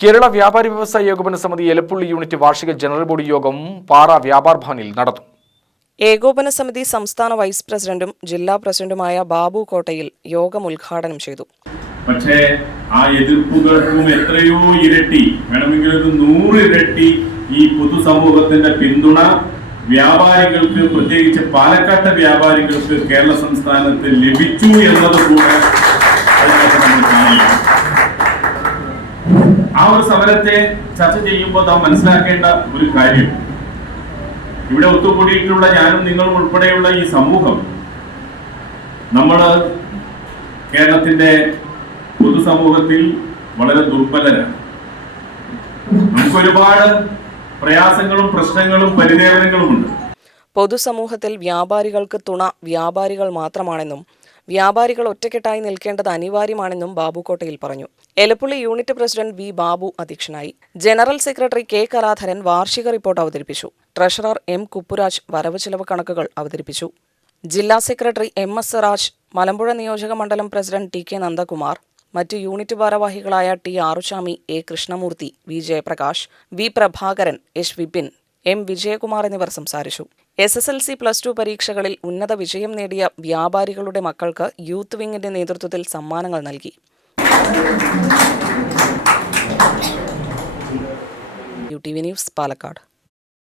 കേരള വ്യാപാരി വ്യവസായ ഏകോപന സമിതി എലപ്പുള്ളി യൂണിറ്റ് വാർഷിക ജനറൽ ബോഡി യോഗം പാറ വ്യാപാർ ഭവനിൽ നടന്നു. ഏകോപന സമിതി സംസ്ഥാന വൈസ് പ്രസിഡന്റും ജില്ലാ പ്രസിഡന്റുമായ ബാബു കോട്ടയിൽ യോഗം ഉദ്ഘാടനം ചെയ്തു. പക്ഷേ ആ എതിർപ്പുകൾക്കും എത്രയോ ഇരട്ടി, വേണമെങ്കിൽ 100 ഇരട്ടി ഈ പൊതുസമൂഹത്തിന്റെ പിന്തുണ വ്യാപാരികൾക്ക്, പ്രത്യേകിച്ച് പാലക്കാട്ടെ വ്യാപാരികൾക്ക് കേരള സംസ്ഥാനത്ത് ലഭിച്ചു എന്നത് കൂടെ നമ്മൾ കാണുന്നു. ആ ഒരു സമരത്തെ ചർച്ച ചെയ്യുമ്പോൾ നാം മനസ്സിലാക്കേണ്ട ഒരു കാര്യം, ഇവിടെ ഒത്തുകൂടിയിട്ടുള്ള ഞാനും നിങ്ങളും ഉൾപ്പെടെയുള്ള ഈ സമൂഹം, നമ്മൾ കേരളത്തിന്റെ പൊതുസമൂഹത്തിൽ വളരെ ദുർബലരാണ്. നമുക്ക് ഒരുപാട് പ്രയാസങ്ങളും പ്രശ്നങ്ങളും പരിദേവനങ്ങളുമുണ്ട്. പൊതുസമൂഹത്തിൽ വ്യാപാരികൾക്ക് തുണ വ്യാപാരികൾ മാത്രമാണെന്നും വ്യാപാരികൾ ഒറ്റക്കെട്ടായി നിൽക്കേണ്ടത് അനിവാര്യമാണെന്നും ബാബു കോട്ടയിൽ പറഞ്ഞു. Elappully unit president V Babu അധ്യക്ഷനായി. ജനറൽ സെക്രട്ടറി കെ കലാധരൻ വാർഷിക റിപ്പോർട്ട് അവതരിപ്പിച്ചു. ട്രഷറർ എം കുപ്പുരാജ് വരവ് ചിലവ് കണക്കുകൾ അവതരിപ്പിച്ചു. ജില്ലാ secretary M S Siraj, Malampuzha നിയോജക മണ്ഡലം പ്രസിഡന്റ് ടി കെ നന്ദകുമാർ, മറ്റ് യൂണിറ്റ് ഭാരവാഹികളായ T Aruchami, A Krishnamoorthy, V Jayaprakash, V Prabhakaran, S Vipin, M Vijayakumar എന്നിവർ സംസാരിച്ചു. SSLC +2 പരീക്ഷകളിൽ ഉന്നത വിജയം നേടിയ വ്യാപാരികളുടെ മക്കൾക്ക് യൂത്ത് വിങ്ങിന്റെ നേതൃത്വത്തിൽ സമ്മാനങ്ങൾ നൽകി. UTV news, Palakkad.